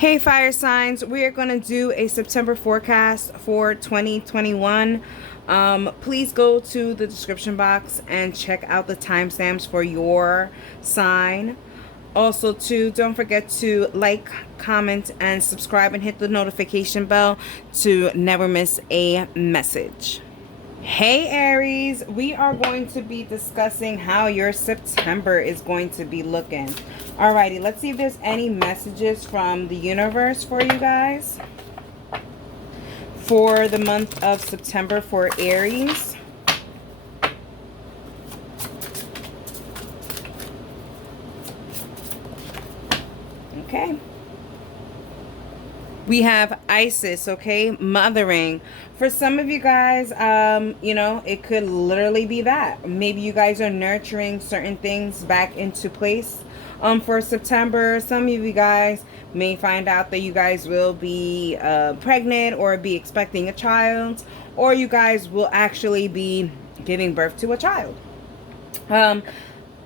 Hey fire signs, we are going to do a September forecast for 2021. Please go to the description box and check out the timestamps for your sign. Also too, don't forget to like, comment, and subscribe and hit the notification bell to never miss a message. Hey Aries, we are going to be discussing how your September is going to be looking. Alrighty, let's see if there's any messages from the universe for you guys for the month of September for Aries. Okay. We have Isis, okay, mothering. For some of you guys, you know, it could literally be that. Maybe you guys are nurturing certain things back into place for September. Some of you guys may find out that you guys will be pregnant or be expecting a child, or you guys will actually be giving birth to a child.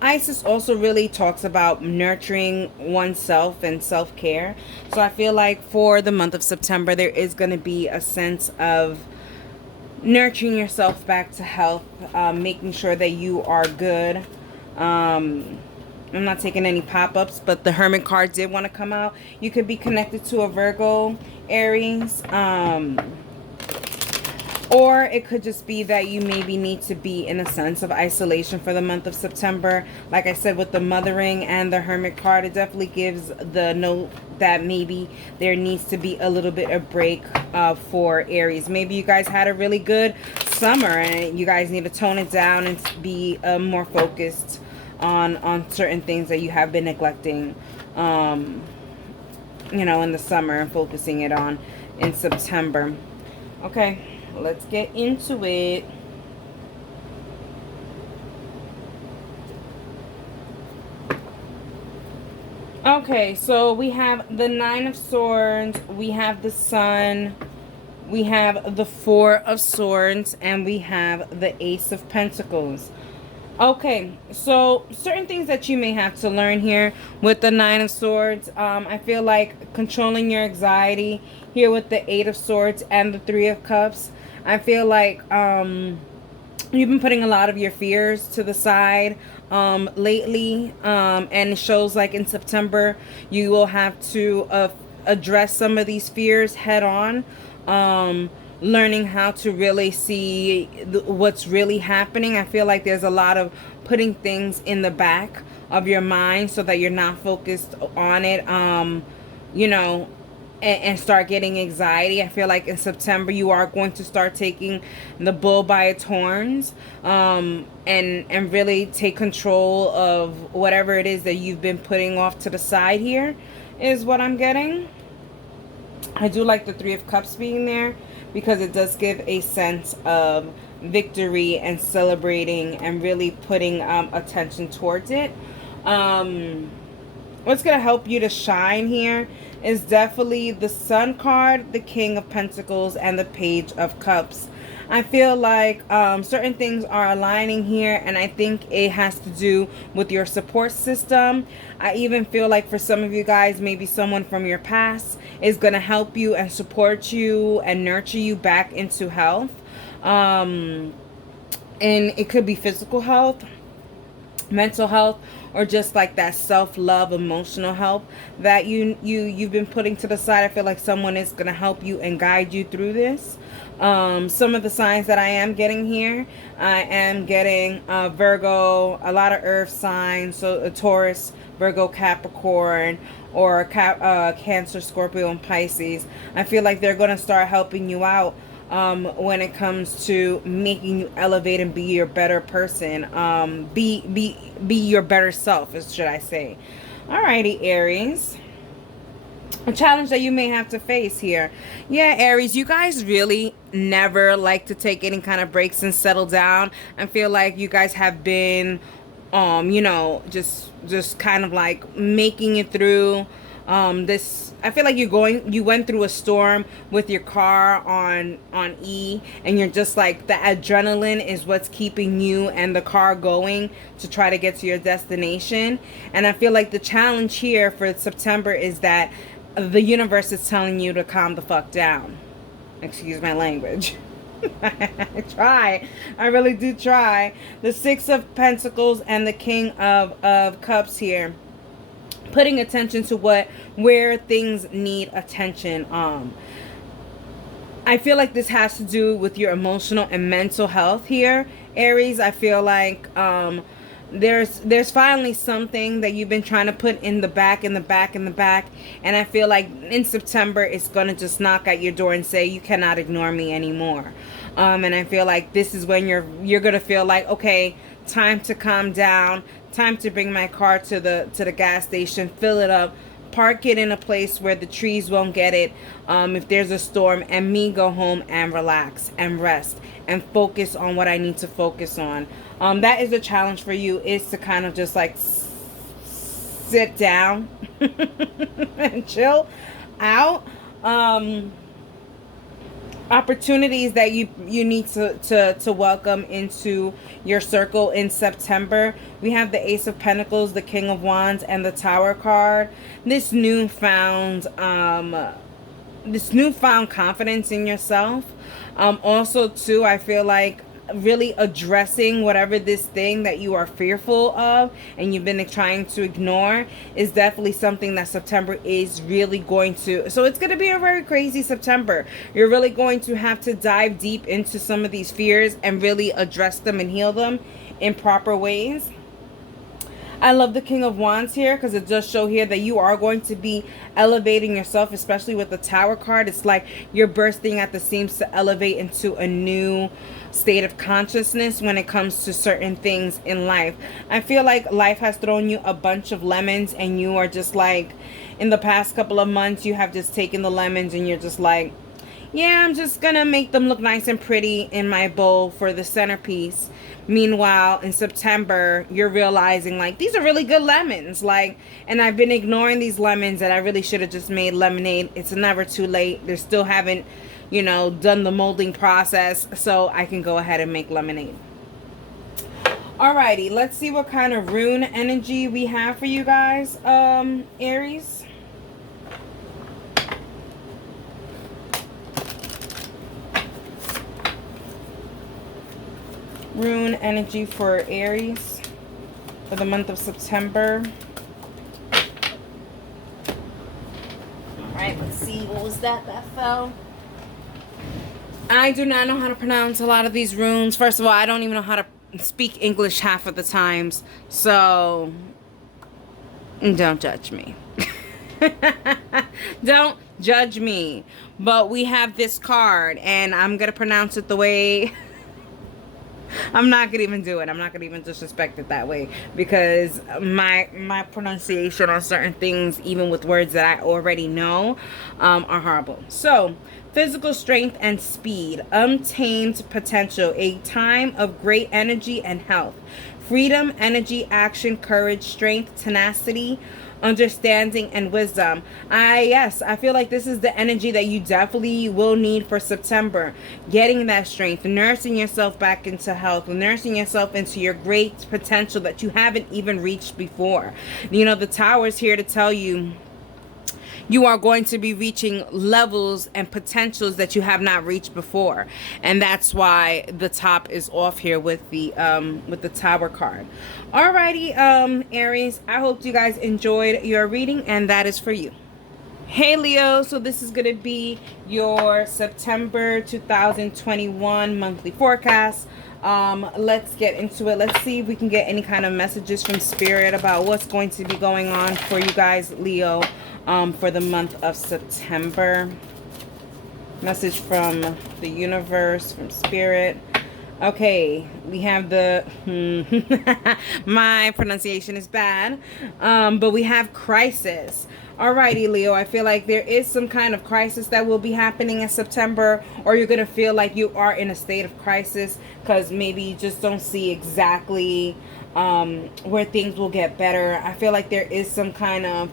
Isis also really talks about nurturing oneself and self-care. So I feel like for the month of September, there is going to be a sense of nurturing yourself back to health, making sure that you are good. I'm not taking any pop-ups, but the Hermit card did want to come out. You could be connected to a Virgo, Aries. Or it could just be that you maybe need to be in a sense of isolation for the month of September. Like I said, with the mothering and the Hermit card, it definitely gives the note that maybe there needs to be a little bit of break for Aries. Maybe you guys had a really good summer and you guys need to tone it down and be more focused on certain things that you have been neglecting, you know, in the summer, and focusing it on in September. Okay. Let's get into it. Okay, so we have the Nine of Swords, we have the Sun, we have the Four of Swords, and we have the Ace of Pentacles. Okay, so certain things that you may have to learn here with the Nine of Swords. I feel like controlling your anxiety here with the Eight of Swords and the Three of Cups. I feel like you've been putting a lot of your fears to the side lately, and it shows like in September you will have to address some of these fears head on, learning how to really see what's really happening. I feel like there's a lot of putting things in the back of your mind so that you're not focused on it, you know, and start getting anxiety. I feel like in September you are going to start taking the bull by its horns, and really take control of whatever it is that you've been putting off to the side here, is what I'm getting. I do like the Three of Cups being there because it does give a sense of victory and celebrating and really putting attention towards it. What's going to help you to shine here is definitely the Sun card, the King of Pentacles, and the Page of Cups. I feel like certain things are aligning here, and I think it has to do with your support system. I even feel like for some of you guys, maybe someone from your past is going to help you and support you and nurture you back into health. And it could be physical health, mental health, or just like that self-love, emotional help that you've been putting to the side. I feel like someone is going to help you and guide you through this. Some of the signs that I am getting here, I am getting Virgo, a lot of earth signs, so a Taurus, Virgo, Capricorn, or Cancer, Scorpio, and Pisces. I feel like they're going to start helping you out when it comes to making you elevate and be your better person, be your better self, should I say. Alrighty, Aries. A challenge that you may have to face here. Yeah, Aries, you guys really never like to take any kind of breaks and settle down. I feel like you guys have been you know, just kind of like making it through this. I feel like you went through a storm with your car on E, and you're just like, the adrenaline is what's keeping you and the car going to try to get to your destination. And I feel like the challenge here for September is that the universe is telling you to calm the fuck down. Excuse my language. I try. I really do try. The Six of Pentacles and the King of Cups here. Putting attention to where things need attention. I feel like this has to do with your emotional and mental health here, Aries. I feel like there's finally something that you've been trying to put in the back, and I feel like in September it's gonna just knock at your door and say, you cannot ignore me anymore. And I feel like this is when you're gonna feel like, okay, time to calm down, time to bring my car to the gas station, fill it up, park it in a place where the trees won't get it if there's a storm, and me go home and relax and rest and focus on what I need to focus on. That is a challenge for you, is to kind of just like sit down and chill out. Opportunities that you need to welcome into your circle in September. We have the Ace of Pentacles, the King of Wands, and the Tower card. This newfound confidence in yourself. Also too, I feel like really addressing whatever this thing that you are fearful of and you've been trying to ignore is definitely something that September is really going to, so it's going to be a very crazy September. You're really going to have to dive deep into some of these fears and really address them and heal them in proper ways. I love the King of Wands here because it does show here that you are going to be elevating yourself, especially with the Tower card. It's like you're bursting at the seams to elevate into a new state of consciousness when it comes to certain things in life. I feel like life has thrown you a bunch of lemons and you are just like, in the past couple of months, you have just taken the lemons and you're just like, yeah, I'm just gonna make them look nice and pretty in my bowl for the centerpiece. Meanwhile, in September, you're realizing like, these are really good lemons, like, and I've been ignoring these lemons that I really should have just made lemonade. It's never too late. They still haven't, you know, done the molding process, so I can go ahead and make lemonade. Alrighty, let's see what kind of rune energy we have for you guys, Aries. Rune energy for Aries for the month of September. Alright, let's see. What was that fell? I do not know how to pronounce a lot of these runes. First of all, I don't even know how to speak English half of the times. So, don't judge me. Don't judge me. But we have this card, and I'm going to pronounce it the way... I'm not gonna even do it. I'm not gonna even disrespect it that way, because my pronunciation on certain things, even with words that I already know, are horrible. So, physical strength and speed, untamed potential, a time of great energy and health, freedom, energy, action, courage, strength, tenacity, understanding, and wisdom. Yes, I feel like this is the energy that you definitely will need for September. Getting that strength, nursing yourself back into health, nursing yourself into your great potential that you haven't even reached before. You know, the Tower's here to tell you you are going to be reaching levels and potentials that you have not reached before, and that's why the top is off here with the Tower card. Alrighty, Aries, I hope you guys enjoyed your reading, and that is for you. Hey Leo, so this is going to be your September 2021 monthly forecast. Let's get into it. Let's see if we can get any kind of messages from Spirit about what's going to be going on for you guys, Leo, for the month of September. Message from the universe, from Spirit. Okay, we have the my pronunciation is bad, but we have crisis. Alrighty, Leo, I feel like there is some kind of crisis that will be happening in September, or you're gonna feel like you are in a state of crisis because maybe you just don't see exactly where things will get better. I feel like there is some kind of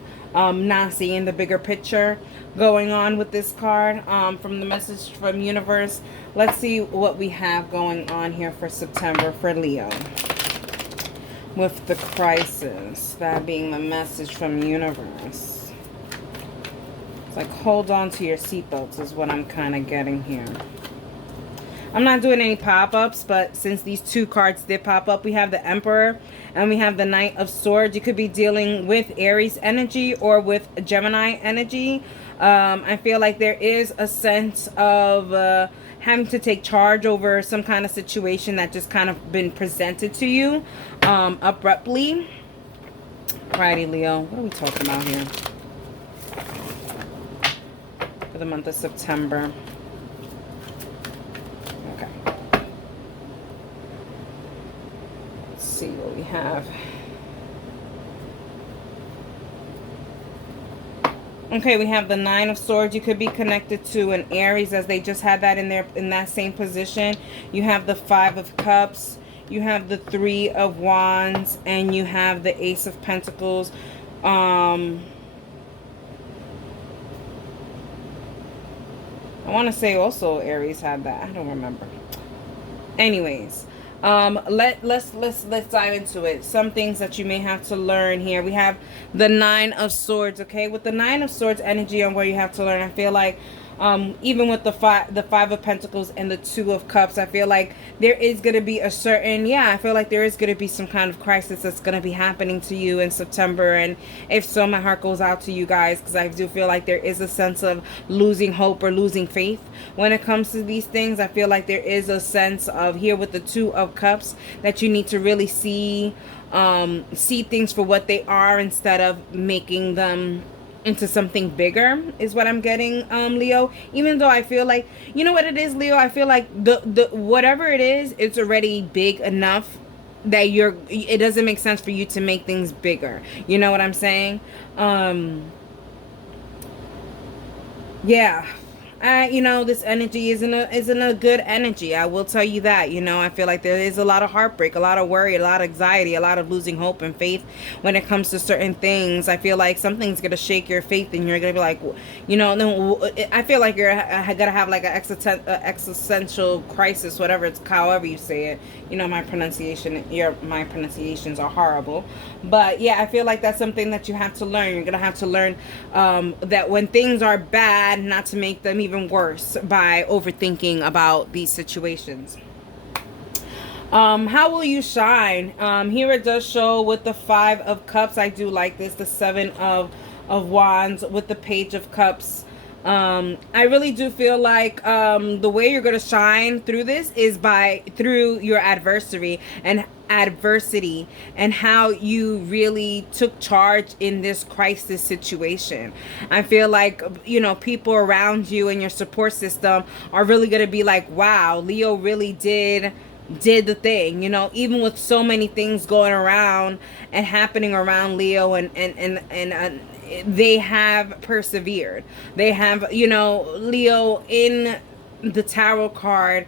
not seeing the bigger picture going on with this card from the message from universe. Let's see what we have going on here for September for Leo with the crisis, that being the message from universe. It's like, hold on to your seatbelts is what I'm kind of getting here. I'm not doing any pop-ups, but since these two cards did pop up, we have the Emperor and we have the Knight of Swords. You could be dealing with Aries energy or with Gemini energy. I feel like there is a sense of having to take charge over some kind of situation that just kind of been presented to you abruptly. Alrighty, Leo, what are we talking about here for the month of September? Okay. Let's see what we have. Okay, we have the Nine of Swords. You could be connected to an Aries, as they just had that in that same position. You have the Five of Cups. You have the Three of Wands, and you have the Ace of Pentacles. I want to say also Aries had that. I don't remember. Anyways, let's dive into it. Some things that you may have to learn here. We have the Nine of Swords. Okay, with the Nine of Swords energy on where you have to learn, I feel like even with the Five of Pentacles and the Two of Cups, I feel like there is going to be a certain, I feel like there is going to be some kind of crisis that's going to be happening to you in September. And if so, my heart goes out to you guys, because I do feel like there is a sense of losing hope or losing faith when it comes to these things. I feel like there is a sense of, here with the Two of Cups, that you need to really see things for what they are instead of making them into something bigger, is what I'm getting, Leo. Even though I feel like, you know what it is, Leo, I feel like the whatever it is, it's already big enough that it doesn't make sense for you to make things bigger. You know what I'm saying? Yeah. This energy isn't a good energy. I will tell you that. I feel like there is a lot of heartbreak, a lot of worry, a lot of anxiety, a lot of losing hope and faith when it comes to certain things. I feel like something's going to shake your faith and you're going to be like, I feel like you're going to have like an existential crisis, however you say it. My pronunciations are horrible. But yeah, I feel like that's something that you have to learn. You're going to have to learn that when things are bad, not to make them even worse by overthinking about these situations. How will you shine? Here it does show with the Five of Cups. I do like this. The Seven of Wands with the Page of Cups. I really do feel like the way you're going to shine through this is through your adversity and how you really took charge in this crisis situation. I feel like, people around you and your support system are really going to be like, wow, Leo really did the thing, even with so many things going around and happening around Leo, and they have persevered. They have, Leo, in the tarot card,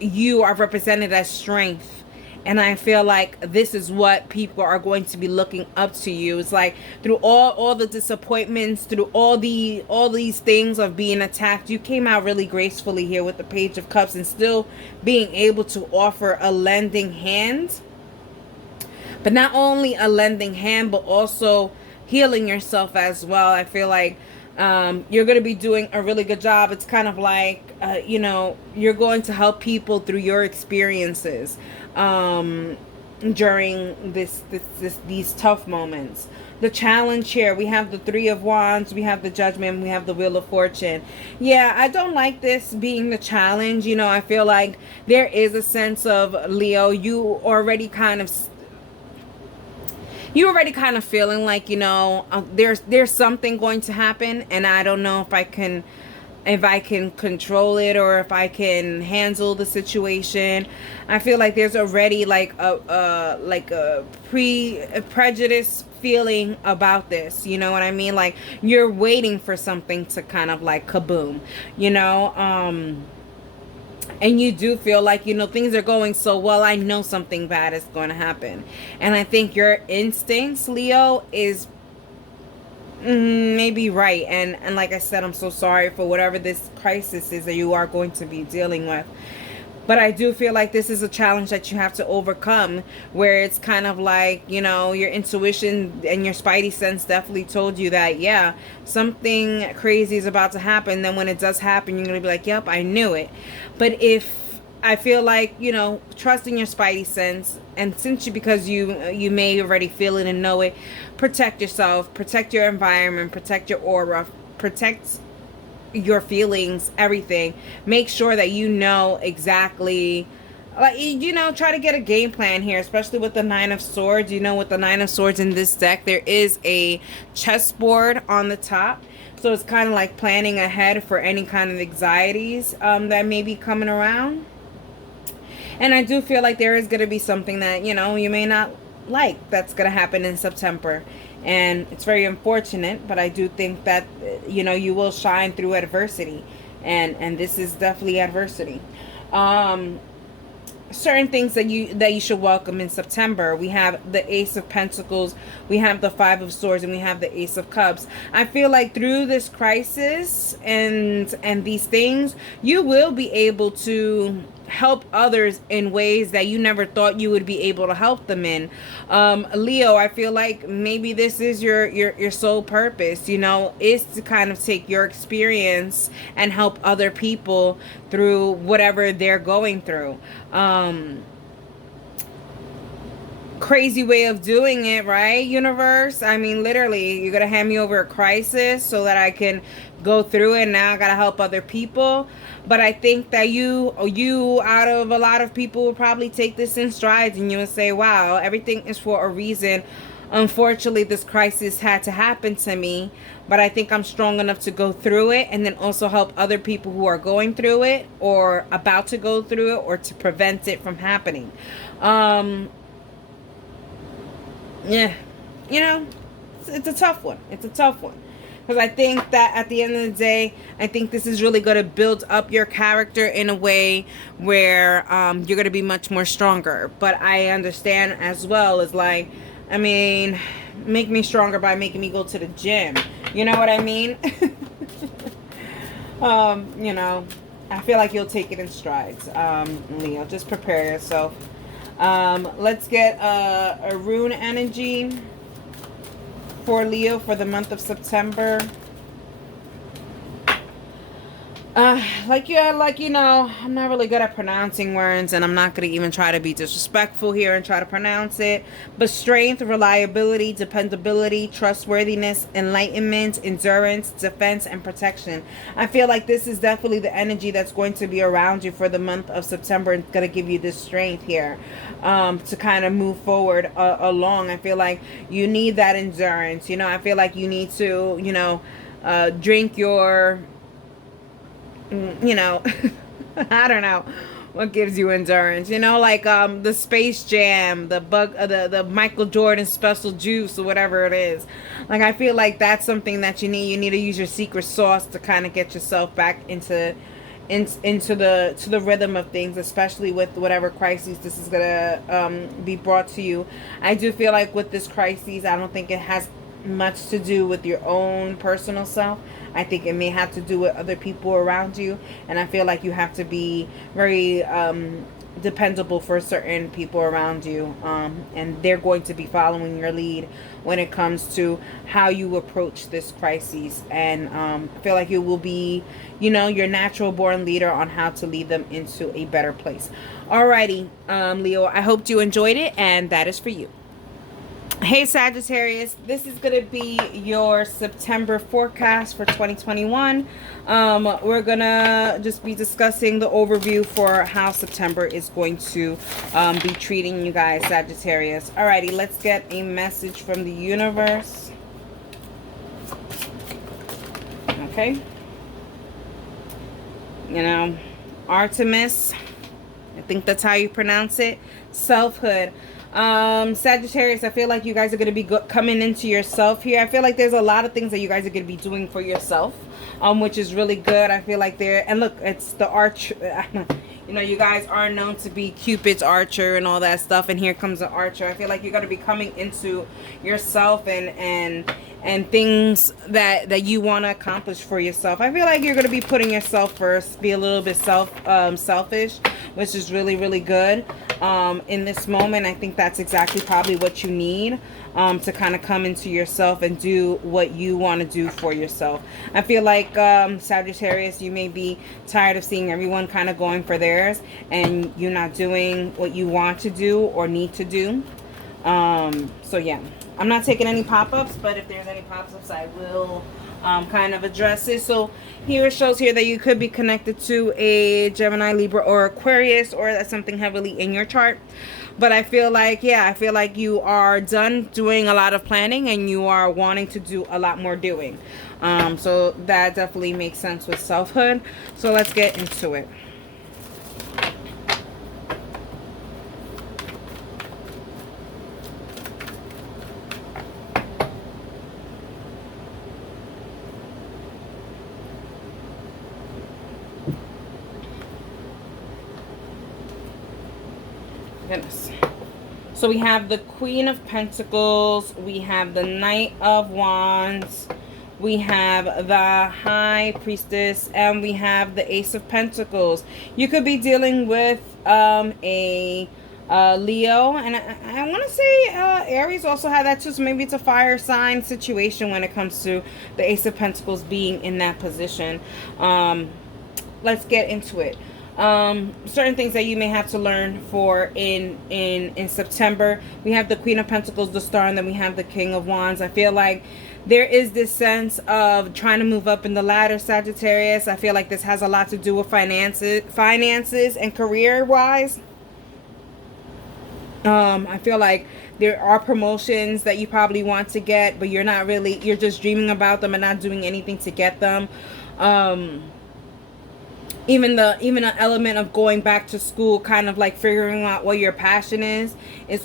you are represented as strength. And I feel like this is what people are going to be looking up to you. It's like through all the disappointments, through all these things of being attacked, you came out really gracefully here with the Page of Cups, and still being able to offer a lending hand. But not only a lending hand, but also healing yourself as well. I feel like you're going to be doing a really good job. It's kind of like, you're going to help people through your experiences during these tough moments. The challenge here, we have the Three of Wands, we have the Judgment, we have the Wheel of Fortune. Yeah, I don't like this being the challenge. I feel like there is a sense of, Leo, you already kind of feeling like, there's something going to happen, and I don't know if I can control it or if I can handle the situation. I feel like there's already like a prejudice feeling about this. You know what I mean? Like you're waiting for something to kind of like kaboom, and you do feel like, things are going so well, I know something bad is going to happen. And I think your instincts, Leo, is maybe right. And like I said, I'm so sorry for whatever this crisis is that you are going to be dealing with. But I do feel like this is a challenge that you have to overcome, where it's kind of like, you know, your intuition and your spidey sense definitely told you that, yeah, something crazy is about to happen. Then when it does happen, you're going to be like, yep, I knew it. But if I feel like, you know, trusting your spidey sense, and since because you may already feel it and know it, protect yourself, protect your environment, protect your aura, protect your feelings, everything. Make sure that you know exactly, like, you know, try to get a game plan here, especially with the Nine of Swords. You know, with the Nine of Swords in this deck, there is a chessboard on the top. So it's kind of like planning ahead for any kind of anxieties that may be coming around. And I do feel like there is going to be something that, you know, you may not like that's going to happen in September. And it's very unfortunate, but I do think that, you know, you will shine through adversity. And this is definitely adversity. Certain things that you should welcome in September. We have the Ace of Pentacles, we have the Five of Swords, and we have the Ace of Cups. I feel like through this crisis and these things, you will be able to help others in ways that you never thought you would be able to help them in. Leo, I feel like maybe this is your sole purpose, you know, is to kind of take your experience and help other people through whatever they're going through. Crazy way of doing it, right, universe? I mean, literally, you're gonna hand me over a crisis so that I can go through it. Now I gotta help other people. But I think that you out of a lot of people will probably take this in strides, and you will say, wow, everything is for a reason. Unfortunately, this crisis had to happen to me, but I think I'm strong enough to go through it, and then also help other people who are going through it or about to go through it, or to prevent it from happening. Yeah, you know, it's a tough one. It's a tough one. Because I think that at the end of the day, I think this is really going to build up your character in a way where you're going to be much more stronger. But I understand as well as, like, I mean, make me stronger by making me go to the gym. You know what I mean? You know, I feel like you'll take it in strides. Leo, just prepare yourself. Let's get a rune energy for Leo for the month of September. Like you know, I'm not really good at pronouncing words, and I'm not going to even try to be disrespectful here and try to pronounce it. But strength, reliability, dependability, trustworthiness, enlightenment, endurance, defense, and protection. I feel like this is definitely the energy that's going to be around you for the month of September. It's going to give you this strength here to kind of move forward along. I feel like you need that endurance. You know, I feel like you need to, you know, drink your... you know, I don't know what gives you endurance, you know, like the Space Jam, the Michael Jordan special juice or whatever it is. Like, I feel like that's something that you need to use your secret sauce to kind of get yourself back into the rhythm of things, especially with whatever crisis this is gonna be brought to you. I do feel like with this crisis, I don't think it has much to do with your own personal self. I think it may have to do with other people around you, and I feel like you have to be very dependable for certain people around you, and they're going to be following your lead when it comes to how you approach this crisis. And I feel like you will be, you know, your natural born leader on how to lead them into a better place. Alrighty, Leo, I hope you enjoyed it, and that is for you. Hey Sagittarius, this is going to be your September forecast for 2021. We're going to just be discussing the overview for how September is going to be treating you guys, Sagittarius. Alrighty, let's get a message from the universe. Okay. You know, Artemis, I think that's how you pronounce it. Selfhood. Sagittarius, I feel like you guys are going to be coming into yourself here. I feel like there's a lot of things that you guys are going to be doing for yourself, which is really good. I feel like and look, it's the arch. You know, you guys are known to be Cupid's archer and all that stuff, and here comes the archer. I feel like you're going to be coming into yourself and things that you want to accomplish for yourself. I feel like you're going to be putting yourself first, be a little bit selfish which is really, really good. In this moment, I think that's exactly probably what you need to kind of come into yourself and do what you want to do for yourself. I feel like Sagittarius, you may be tired of seeing everyone kind of going for theirs and you not doing what you want to do or need to do. So yeah, I'm not taking any pop-ups, but if there's any pop-ups, I will kind of address it. So here it shows here that you could be connected to a Gemini, Libra, or Aquarius, or that's something heavily in your chart. But I feel like, yeah, I feel like you are done doing a lot of planning and you are wanting to do a lot more doing. So that definitely makes sense with selfhood. So let's get into it. Goodness. So we have the Queen of Pentacles, we have the Knight of Wands, we have the High Priestess, and we have the Ace of Pentacles. You could be dealing with a Leo, and I want to say Aries also had that too, so maybe it's a fire sign situation when it comes to the Ace of Pentacles being in that position. Let's get into it. Certain things that you may have to learn for in September. We have the Queen of Pentacles, the Star, and then we have the King of Wands. I feel like there is this sense of trying to move up in the ladder, Sagittarius. I feel like this has a lot to do with finances and career wise. I feel like there are promotions that you probably want to get, but you're just dreaming about them and not doing anything to get them. Even an element of going back to school, kind of like figuring out what your passion is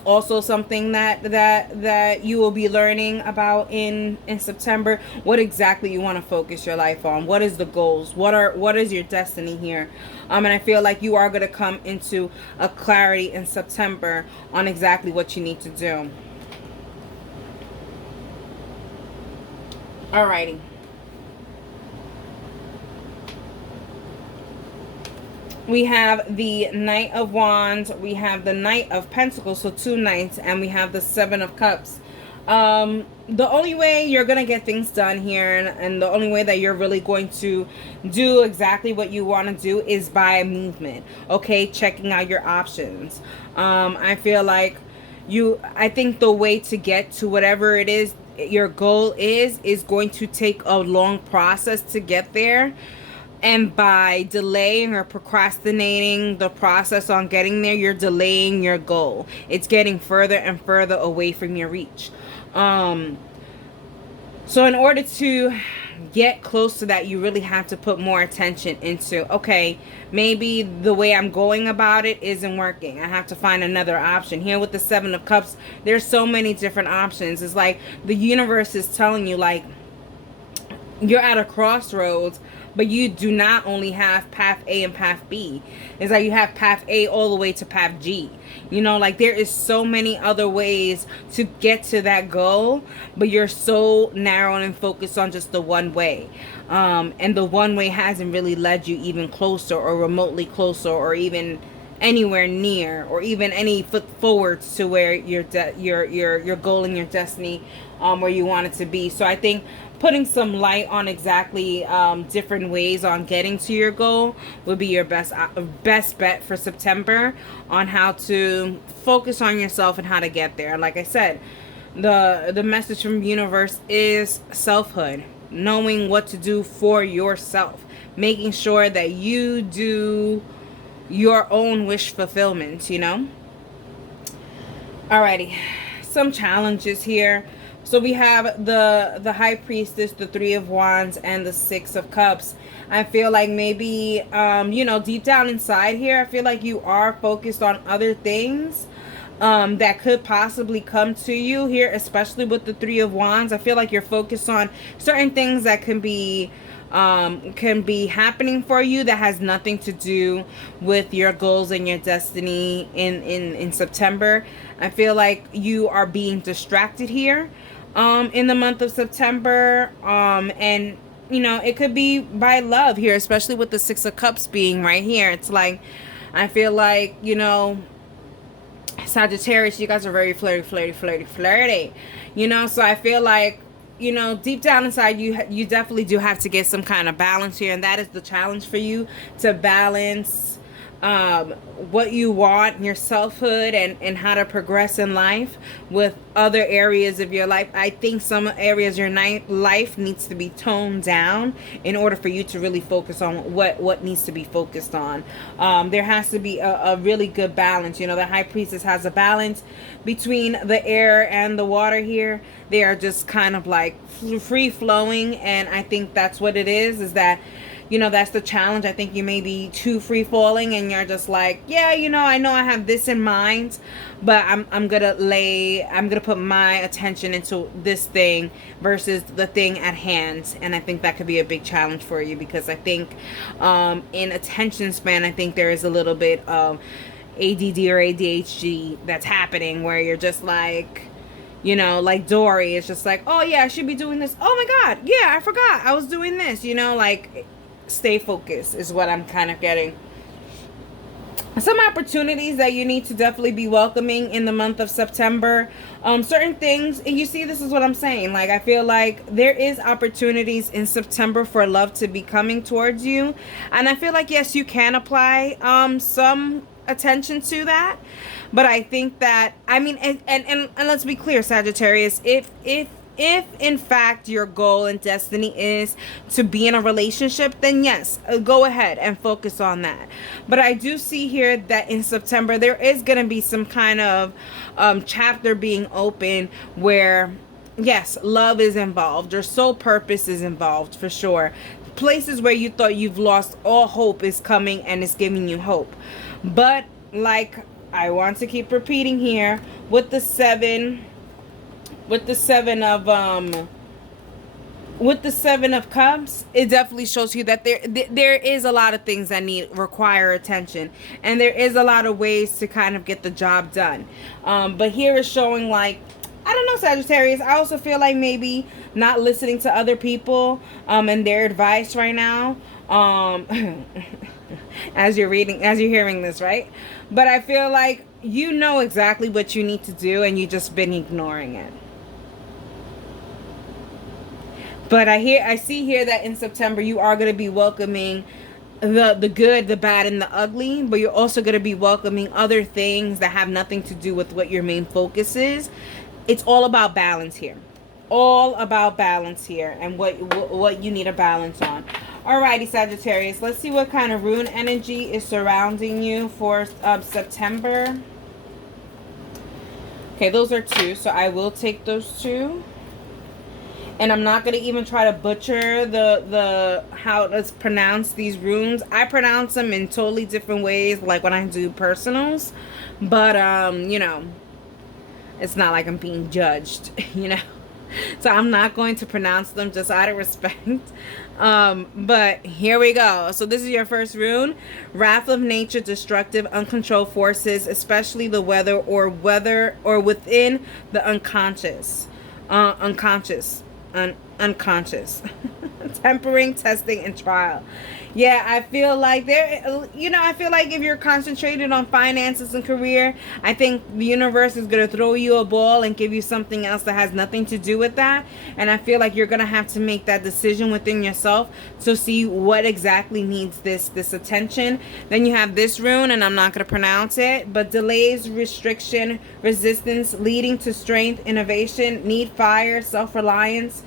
also something that you will be learning about in September. What exactly you want to focus your life on? What is the goals? What is your destiny here? And I feel like you are going to come into a clarity in September on exactly what you need to do. Alrighty. We have the Knight of Wands, we have the Knight of Pentacles, so 2 knights, and we have the 7 of Cups. The only way you're going to get things done here, and the only way that you're really going to do exactly what you want to do is by movement, okay? Checking out your options. I feel like I think the way to get to whatever it is your goal is going to take a long process to get there. And by delaying or procrastinating the process on getting there, you're delaying your goal. It's getting further and further away from your reach. So in order to get close to that, you really have to put more attention into, okay, maybe the way I'm going about it isn't working. I have to find another option. Here with the 7 of Cups, there's so many different options. It's like the universe is telling you, like, you're at a crossroads, but you do not only have path A and path B. It's like you have path A all the way to path G. You know, like there is so many other ways to get to that goal, but you're so narrow and focused on just the one way. And the one way hasn't really led you even closer or remotely closer or even anywhere near or even any foot forwards to where your goal and your destiny where you want it to be. So I think putting some light on exactly different ways on getting to your goal would be your best bet for September on how to focus on yourself and how to get there. Like I said, the message from the universe is selfhood, knowing what to do for yourself, making sure that you do your own wish fulfillment, you know. Alrighty, some challenges here. So we have the High Priestess, the 3 of Wands, and the 6 of Cups. I feel like maybe, you know, deep down inside here, I feel like you are focused on other things that could possibly come to you here, especially with the 3 of Wands. I feel like you're focused on certain things that can be happening for you that has nothing to do with your goals and your destiny in September. I feel like you are being distracted here in the month of September, and you know, it could be by love here, especially with the 6 of Cups being right here. It's like I feel like, you know, Sagittarius, you guys are very flirty. You know, so I feel like, you know, deep down inside, you definitely do have to get some kind of balance here, and that is the challenge for you, to balance what you want, your selfhood, and how to progress in life with other areas of your life. I think some areas of your life needs to be toned down in order for you to really focus on what needs to be focused on. There has to be a really good balance. You know, the High Priestess has a balance between the air and the water here. They are just kind of like free flowing, and I think that's what it is that, you know, that's the challenge. I think you may be too free falling, and you're just like, yeah, you know I have this in mind, but I'm gonna put my attention into this thing versus the thing at hand. And I think that could be a big challenge for you, because I think in attention span, I think there is a little bit of ADD or ADHD that's happening, where you're just like, you know, like Dory is just like, oh yeah, I should be doing this. Oh my God, yeah, I forgot I was doing this. You know, like, stay focused is what I'm kind of getting. Some opportunities that you need to definitely be welcoming in the month of September. Certain things, and you see, this is what I'm saying. Like, I feel like there is opportunities in September for love to be coming towards you. And I feel like, yes, you can apply some attention to that. But I think that, I mean, and let's be clear, Sagittarius, if in fact your goal and destiny is to be in a relationship, then yes, go ahead and focus on that. But I do see here that in September there is going to be some kind of chapter being open where, yes, love is involved, or soul purpose is involved for sure. Places where you thought you've lost all hope is coming, and it's giving you hope. But like I want to keep repeating here, with the seven of cups, it definitely shows you that there is a lot of things that require attention, and there is a lot of ways to kind of get the job done. But here is showing, like, I don't know, Sagittarius, I also feel like maybe not listening to other people and their advice right now. As you're hearing this, right? But I feel like you know exactly what you need to do, and you just been ignoring it. But I see here that in September you are going to be welcoming the good, the bad, and the ugly, but you're also going to be welcoming other things that have nothing to do with what your main focus is. It's all about balance here. All about balance here, and what you need a balance on. Alrighty, Sagittarius, let's see what kind of rune energy is surrounding you for September. Okay, those are two, so I will take those two. And I'm not going to even try to butcher the how to pronounce these runes. I pronounce them in totally different ways, like when I do personals. But, you know, it's not like I'm being judged, you know. So I'm not going to pronounce them, just out of respect. But here we go. So this is your first rune. Wrath of nature, destructive, uncontrolled forces, especially the weather or within the unconscious. Unconscious. Tempering, testing, and trial. Yeah, I feel like I feel like if you're concentrated on finances and career, I think the universe is going to throw you a ball and give you something else that has nothing to do with that. And I feel like you're going to have to make that decision within yourself to see what exactly needs this attention. Then you have this rune, and I'm not going to pronounce it, but delays, restriction, resistance, leading to strength, innovation, need, fire, self-reliance,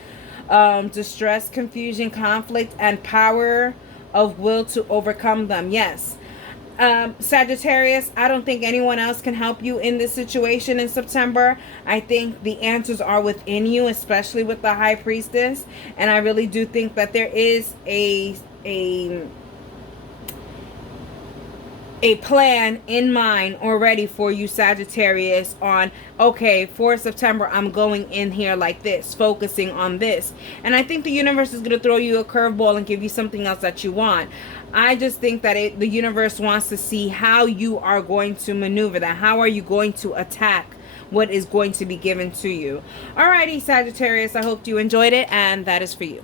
distress, confusion, conflict, and power of will to overcome them. Yes, Sagittarius, I don't think anyone else can help you in this situation in September. I think the answers are within you, especially with the High Priestess. And I really do think that there is a plan in mind already for you, Sagittarius, on, okay, for September, I'm going in here like this, focusing on this. And I think the universe is going to throw you a curveball and give you something else that you want. I just think that the universe wants to see how you are going to maneuver that. How are you going to attack what is going to be given to you? Alrighty, Sagittarius, I hope you enjoyed it, and that is for you.